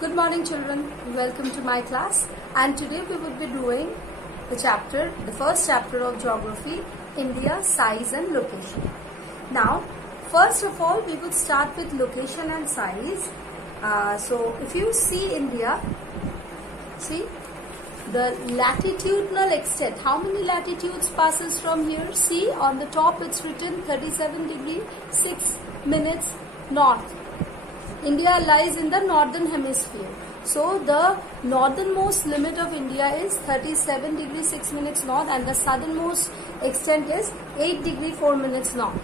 Good morning children, welcome to my class, and today we will be doing the first chapter of geography, India, size and location. Now, first of all we will start with location and size. So if you see India, see the latitudinal extent, how many latitudes passes from here? See on the top it's written 37 degree 6 minutes north. India lies in the northern hemisphere. So the northernmost limit of India is 37 degree 6 minutes north and the southernmost extent is 8 degree 4 minutes north.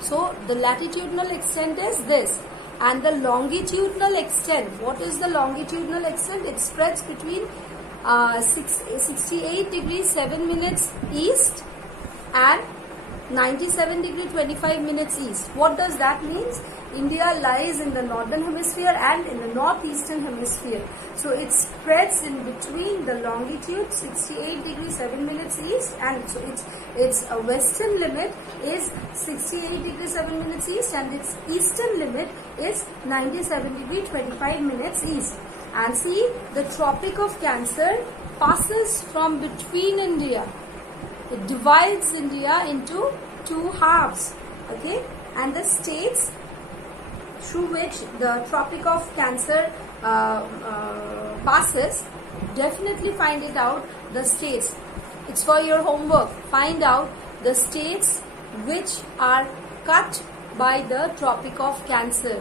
So the latitudinal extent is this, and the longitudinal extent, what is the longitudinal extent? It spreads between 68 degree 7 minutes east and 97 degree 25 minutes east. What does that mean? India lies in the northern hemisphere and in the northeastern hemisphere. So it spreads in between the longitude 68 degree 7 minutes east, and so its western limit is 68 degree 7 minutes east and its eastern limit is 97 degree 25 minutes east. And see, the Tropic of Cancer passes from between India. It divides India into two halves, okay, and the states through which the Tropic of Cancer passes, definitely find it out, the states. It's for your homework. Find out the states which are cut by the Tropic of Cancer.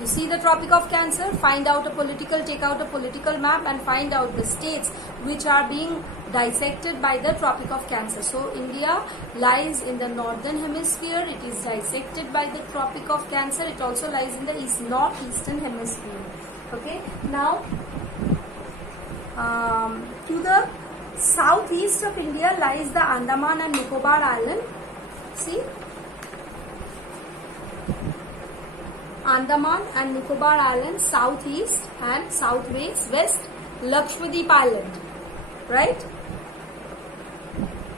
You see the Tropic of Cancer, take out a political map and find out the states which are being dissected by the Tropic of Cancer. So India lies in the northern hemisphere, it is dissected by the Tropic of Cancer, it also lies in the northeastern hemisphere. Okay, now to the southeast of India lies the Andaman and Nicobar Island. See, Andaman and Nicobar Island, southeast, and southwest Lakshadweep Island, right?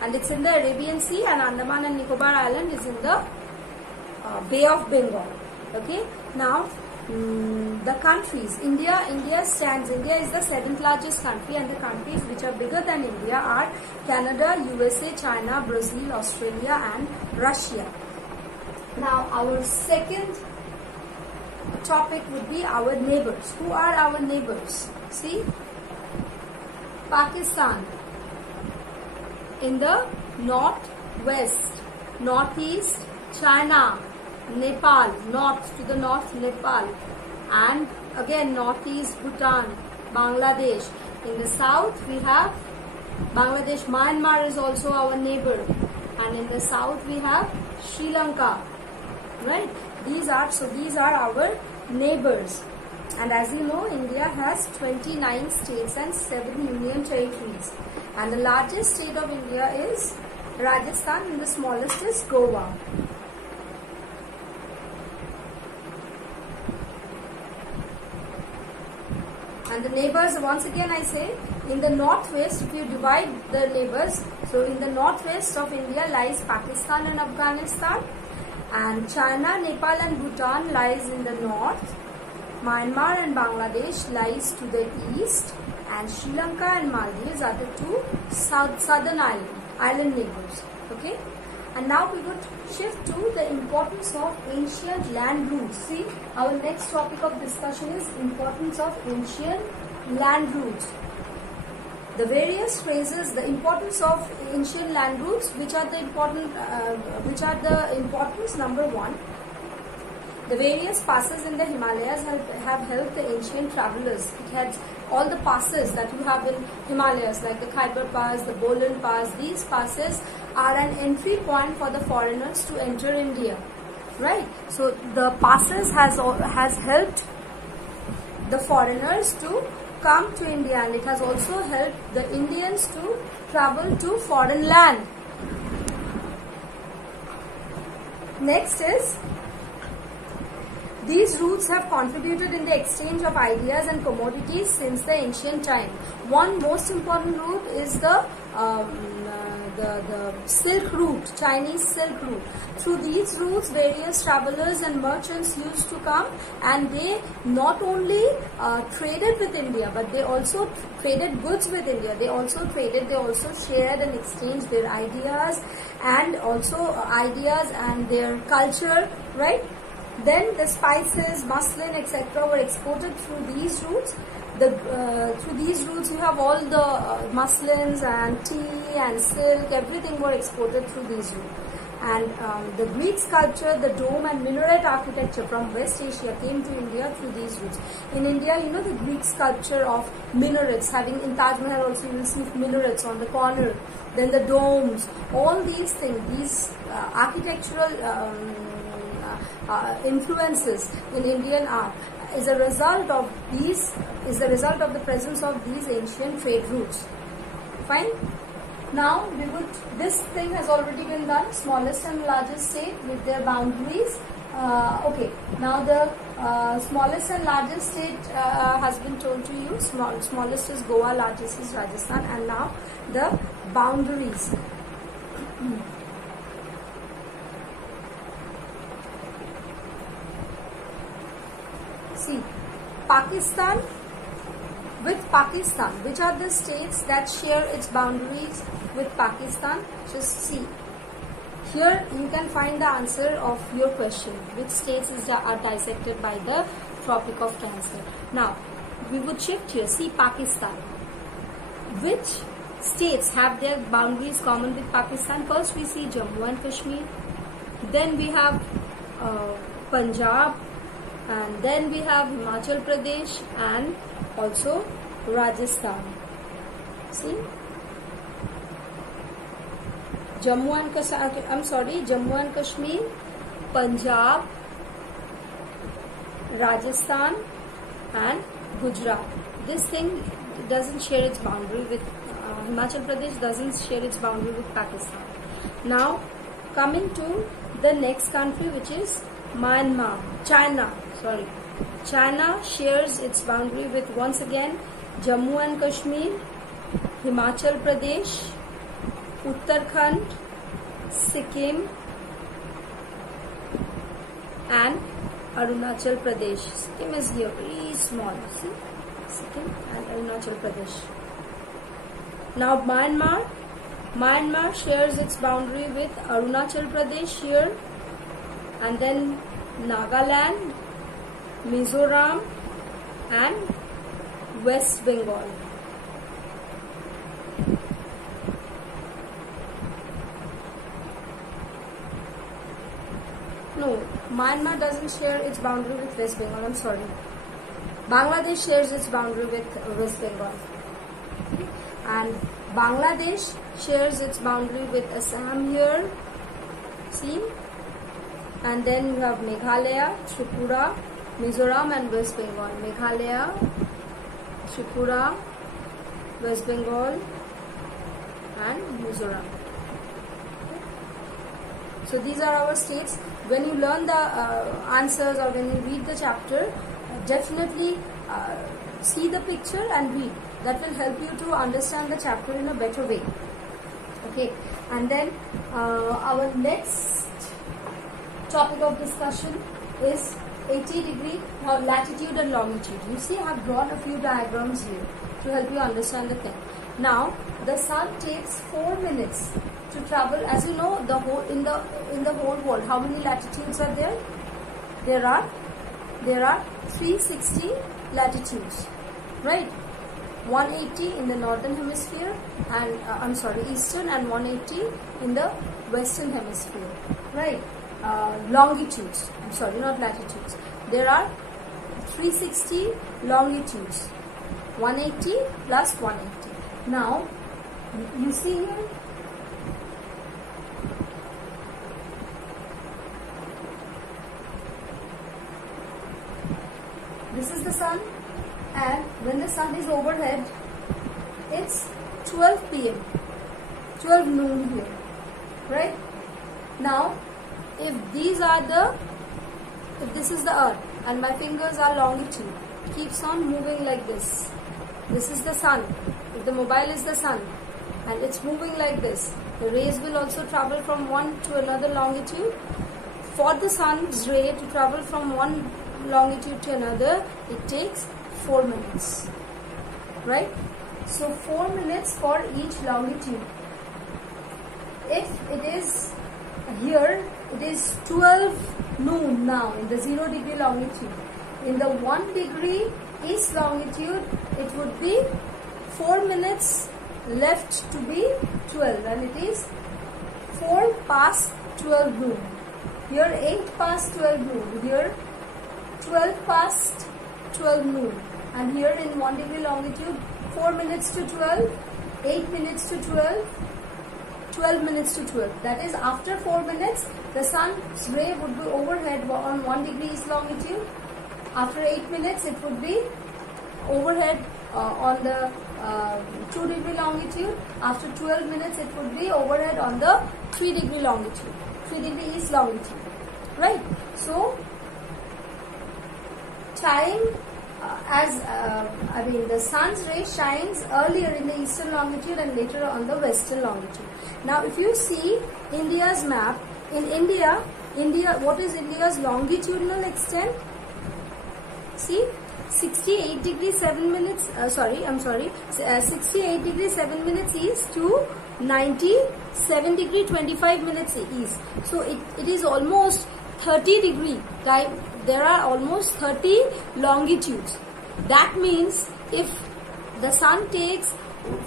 And it's in the Arabian Sea, and Andaman and Nicobar Island is in the Bay of Bengal. Okay, now the countries. India is the 7th largest country, and the countries which are bigger than India are Canada, USA, China, Brazil, Australia and Russia. Now our second topic would be our neighbors. Who are our neighbors? See, Pakistan in the northwest, northeast China, Nepal, north to the north Nepal, and again northeast Bhutan, Bangladesh. In the south we have Bangladesh. Myanmar is also our neighbor, and in the south we have Sri Lanka, right? These are our neighbors. And as you know, India has 29 states and 7 union territories. And the largest state of India is Rajasthan, and the smallest is Goa. And the neighbors, once again I say, in the northwest, if you divide the neighbors, so in the northwest of India lies Pakistan and Afghanistan, and China, Nepal and Bhutan lies in the north, Myanmar and Bangladesh lies to the east, and Sri Lanka and Maldives are the two southern island neighbors. Okay, and now we would shift to the importance of ancient land routes. See, our next topic of discussion is importance of ancient land routes. The various phrases, the importance of ancient land routes, which are the importance. Number one, the various passes in the Himalayas have helped the ancient travelers. It has all the passes that you have in Himalayas, like the Khyber Pass, the Bolan Pass. These passes are an entry point for the foreigners to enter India, right? So the passes has helped the foreigners to come to India, and it has also helped the Indians to travel to foreign land. Next is, these routes have contributed in the exchange of ideas and commodities since the ancient time. One most important route is the the Silk Route, Chinese Silk Route. Through these routes, various travelers and merchants used to come, and they not only traded with India, but they also traded goods with India. They also traded, they also shared and exchanged their ideas and their culture, right? Then the spices, muslin, etc. were exported through these routes. Through these routes, you have all the muslins and tea and silk, everything were exported through these routes. And the Greek sculpture, the dome and minaret architecture from West Asia came to India through these routes. In India, you know, the Greek sculpture of minarets, having in Taj Mahal also you will see minarets on the corner, then the domes, all these things, these architectural influences in Indian art is a result of the presence of these ancient trade routes. Fine. Now this thing has already been done, smallest and largest state with their boundaries. Okay, now the smallest and largest state has been told to you. Smallest is Goa, largest is Rajasthan, and now the boundaries. See, Pakistan, which are the states that share its boundaries with Pakistan? Just see. Here you can find the answer of your question. Which states are dissected by the Tropic of Cancer? Now, we would shift here. See, Pakistan. Which states have their boundaries common with Pakistan? First we see Jammu and Kashmir. Then we have Punjab. And then we have Himachal Pradesh and also Rajasthan. See, Jammu and Kashmir, Punjab, Rajasthan and Gujarat. This thing doesn't share its boundary with Himachal Pradesh, doesn't share its boundary with Pakistan. Now coming to the next country, which is Myanmar, China shares its boundary with, once again, Jammu and Kashmir, Himachal Pradesh, Uttarakhand, Sikkim and Arunachal Pradesh. Sikkim is here, very small, see, Sikkim and Arunachal Pradesh. Now Myanmar shares its boundary with Arunachal Pradesh here, and then Nagaland, Mizoram and West Bengal. No, Myanmar doesn't share its boundary with West Bengal, I'm sorry. Bangladesh shares its boundary with West Bengal. And Bangladesh shares its boundary with Assam here. See? And then you have Meghalaya, Tripura, Mizoram and West Bengal. Meghalaya, Tripura, West Bengal and Mizoram. So these are our states. When you learn the answers or when you read the chapter, definitely see the picture and read. That will help you to understand the chapter in a better way. Okay, and then our next topic of discussion is 80-degree latitude and longitude. You see, I have drawn a few diagrams here to help you understand the thing. Now, the sun takes 4 minutes to travel. As you know, in the whole world, how many latitudes are there? There are 360 latitudes, right? 180 in the northern hemisphere and eastern, and 180 in the western hemisphere, right? Longitudes, I'm sorry, not latitudes. There are 360 longitudes, 180 plus 180. Now, you see here, this is the sun, and when the sun is overhead, it's 12 p.m., 12 noon here, right? Now, if this is the earth and my fingers are longitude, it keeps on moving like this. This is the sun. If the mobile is the sun, and it's moving like this. The rays will also travel from one to another longitude. For the sun's ray to travel from one longitude to another, it takes 4 minutes, right? So 4 minutes for each longitude. If it is here, it is 12 noon now in the 0 degree longitude. In the 1 degree east longitude, it would be 4 minutes left to be 12, and it is 4 past 12 noon. Here 8 past 12 noon, here 12 past 12 noon, and here in 1 degree longitude 4 minutes to 12, 8 minutes to 12, 12 minutes to 12. That is, after 4 minutes the sun's ray would be overhead on 1 degree east longitude. After 8 minutes it would be overhead on the 2 degree longitude. After 12 minutes it would be overhead on the 3 degree longitude, 3 degree east longitude, right? So time the sun's ray shines earlier in the eastern longitude and later on the western longitude. Now if you see India's map, in India, what is India's longitudinal extent? See, 68 degrees 7 minutes, 68 degrees 7 minutes east to 97 degree 25 minutes east. So it is almost 30 degree time. There are almost 30 longitudes. That means if the sun takes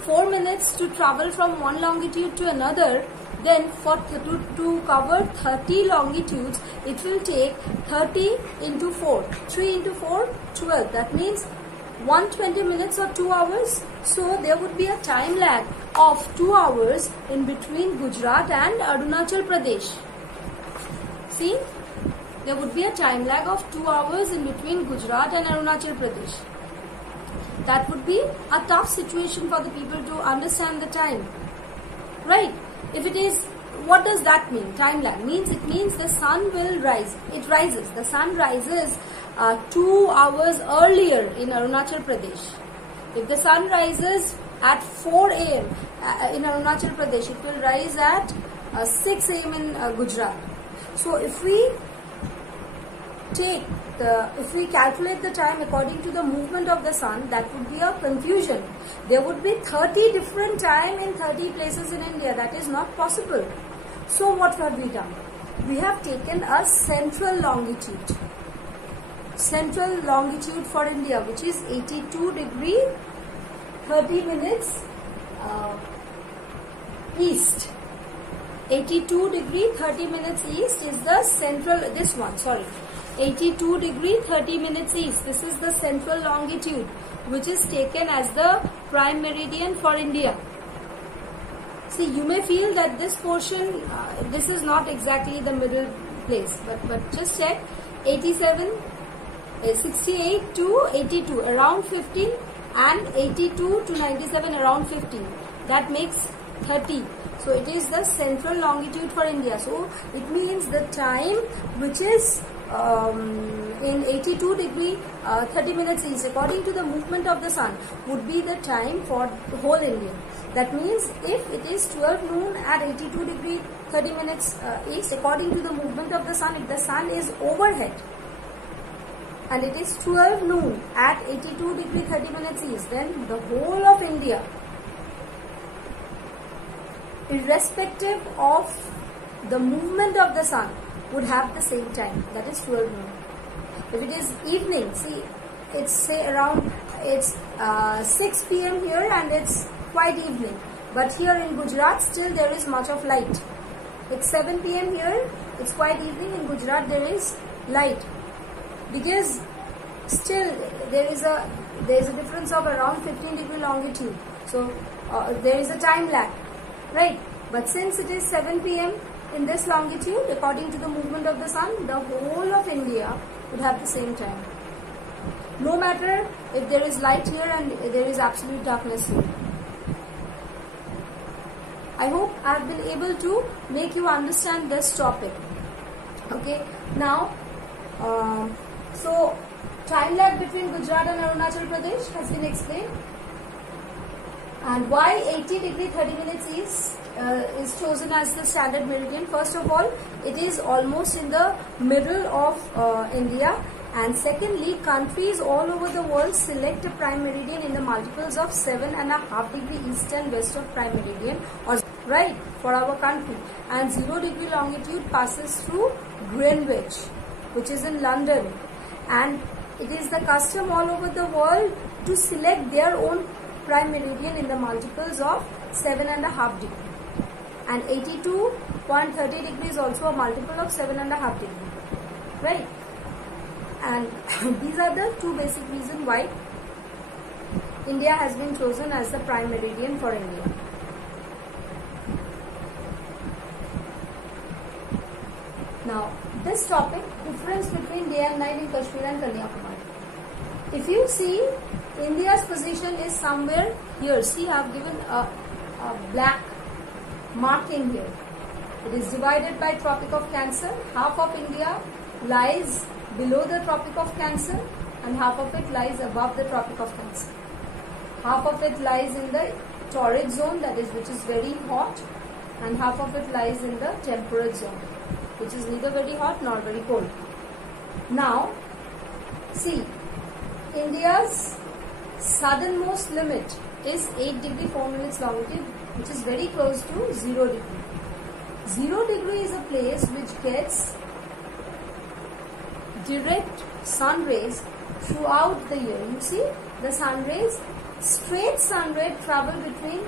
4 minutes to travel from one longitude to another, then to cover 30 longitudes, it will take 30 into 4. 3 into 4, 12. That means 120 minutes or 2 hours. So there would be a time lag of 2 hours in between Gujarat and Arunachal Pradesh. See? There would be a time lag of 2 hours in between Gujarat and Arunachal Pradesh. That would be a tough situation for the people to understand the time, right? If it is, what does that mean? Time lag means, it means the sun will rise. It rises. The sun rises 2 hours earlier in Arunachal Pradesh. If the sun rises at 4 a.m. In Arunachal Pradesh, it will rise at 6 a.m. in Gujarat. So if we calculate the time according to the movement of the sun, that would be a confusion. There would be 30 different time in 30 places in India. That is not possible. So what have we done? We have taken a central longitude. Central longitude for India, which is 82 degree 30 minutes east. 82 degree 30 minutes east is the central, 82 degree 30 minutes east. This is the central longitude, which is taken as the prime meridian for India. See, you may feel that this portion, this is not exactly the middle place, but just check. 68 to 82 around 15, and 82 to 97 around 15. That makes 30. So it is the central longitude for India. So it means the time which is in 82 degree 30 minutes east, according to the movement of the sun, would be the time for the whole India. That means if it is 12 noon at 82 degree 30 minutes east, according to the movement of the sun, if the sun is overhead and it is 12 noon at 82 degree 30 minutes east, then the whole of India, irrespective of the movement of the sun, would have the same time, that is 12 noon. If it is evening, see, it's say around, it's 6 p.m. here and it's quite evening, but here in Gujarat still there is much of light. It's 7 p.m. here, it's quite evening. In Gujarat there is light, because still there is a difference of around 15 degree longitude. So there is a time lag, right? But since it is 7 p.m. in this longitude, according to the movement of the sun, the whole of India would have the same time. No matter if there is light here and there is absolute darkness here. I hope I have been able to make you understand this topic. Okay, now, so time lag between Gujarat and Arunachal Pradesh has been explained. And why 80 degree 30 minutes is chosen as the standard meridian? First of all, it is almost in the middle of India, and secondly, countries all over the world select a prime meridian in the multiples of 7.5 degree east and west of prime meridian, or right, for our country. And 0 degree longitude passes through Greenwich, which is in London, and it is the custom all over the world to select their own prime meridian in the multiples of 7.5 degree, and 82.30 degree is also a multiple of 7.5 degree, right? And these are the two basic reasons why India has been chosen as the prime meridian for India. Now, this topic, difference between day and night in Kashmir and Kanyakumari. If you see, India's position is somewhere here. See, I have given a black marking here. It is divided by Tropic of Cancer. Half of India lies below the Tropic of Cancer and half of it lies above the Tropic of Cancer. Half of it lies in the torrid zone, that is, which is very hot, and half of it lies in the temperate zone, which is neither very hot nor very cold. Now, see, India's southernmost limit is 8 degree 4 minutes longitude, which is very close to 0 degree. 0 degree is a place which gets direct sun rays throughout the year. You see, the sun rays, straight sun rays travel between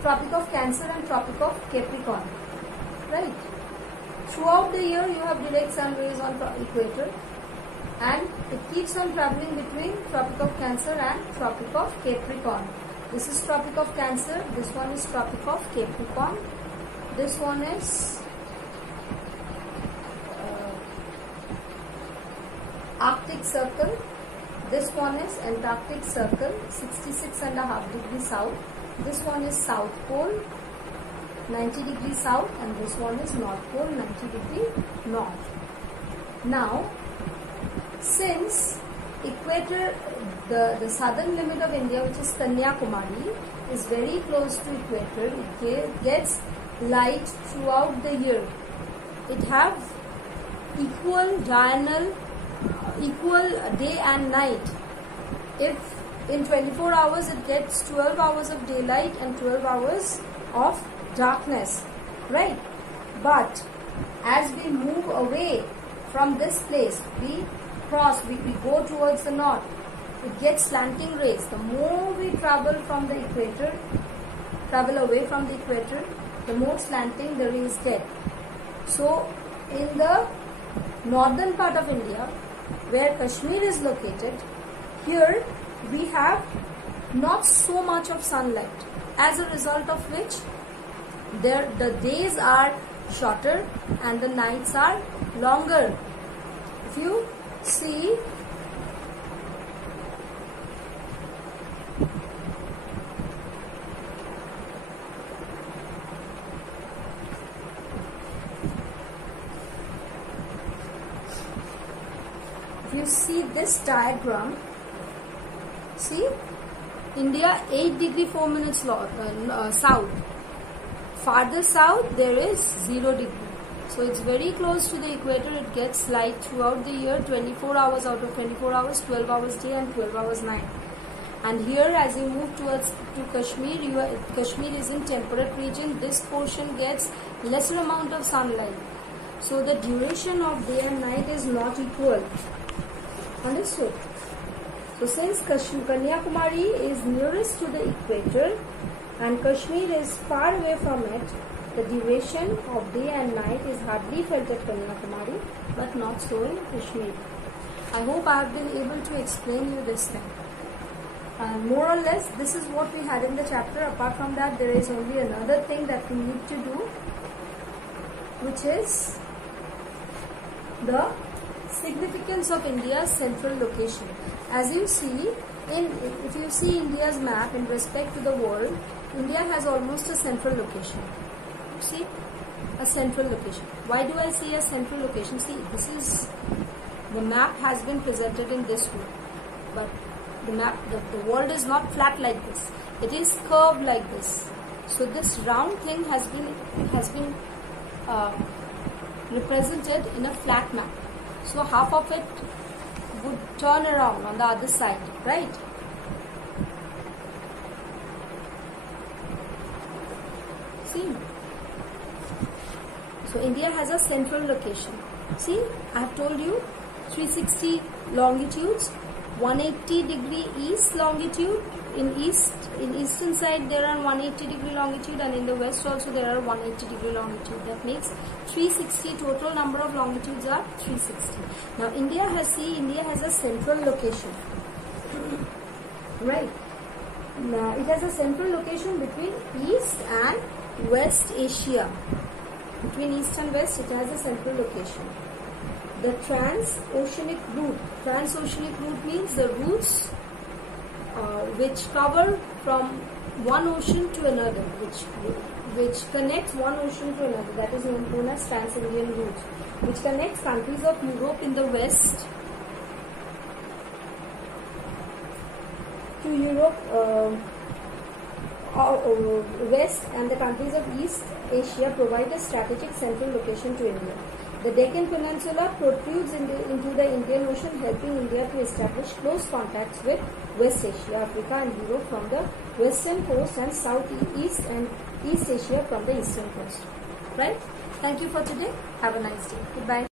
Tropic of Cancer and Tropic of Capricorn, right? Throughout the year you have direct sun rays on equator, and it keeps on traveling between Tropic of Cancer and Tropic of Capricorn. This is Tropic of Cancer, this one is Tropic of Capricorn, this one is Arctic Circle, this one is Antarctic Circle, 66.5 degrees south, this one is South Pole, 90 degrees south, and this one is North Pole, 90 degrees north. Now, since equator, the southern limit of India, which is Kanyakumari, is very close to equator, it gets light throughout the year. It have equal diurnal, equal day and night. If in 24 hours it gets 12 hours of daylight and 12 hours of darkness, right? But as we move away from this place, we go towards the north, it gets slanting rays. The more we travel from the equator, travel away from the equator, the more slanting the rays get. So in the northern part of India, where Kashmir is located, here we have not so much of sunlight, as a result of which the days are shorter and the nights are longer. If you see, this diagram, see, India 8 degree 4 minutes south. Farther south there is 0 degree. So it's very close to the equator. It gets light throughout the year, 24 hours out of 24 hours, 12 hours day and 12 hours night. And here, as you move towards to Kashmir, Kashmir is in temperate region. This portion gets lesser amount of sunlight. So the duration of day and night is not equal. Understood? So since Kanyakumari is nearest to the equator and Kashmir is far away from it, the duration of day and night is hardly felt at Kanyakumari, but not so in Kashmir. I hope I have been able to explain you this thing. More or less, this is what we had in the chapter. Apart from that, there is only another thing that we need to do, which is the significance of India's central location. As you see, if you see India's map in respect to the world, India has almost a central location. See, a central location. Why do I see a central location? See, this is, the map has been presented in this way, but the map, the world is not flat like this. It is curved like this. So this round thing has been represented in a flat map. So half of it would turn around on the other side, right? See? So India has a central location. See, I have told you 360 longitudes, 180 degree east longitude. In eastern side there are 180 degree longitude, and in the west also there are 180 degree longitude. That makes 360. Total number of longitudes are 360. Now India has a central location, right? Now it has a central location between East and West Asia. Between East and West, it has a central location. The transoceanic route. Transoceanic route means the routes which cover from one ocean to another, which connects one ocean to another. That is known as Trans-Indian route, which connects countries of Europe in the west to Europe west, and the countries of East Asia provide a strategic central location to India. The Deccan Peninsula protrudes into the Indian Ocean, helping India to establish close contacts with West Asia, Africa and Europe from the western coast, and Southeast and East Asia from the eastern coast. Right? Thank you for today. Have a nice day. Goodbye.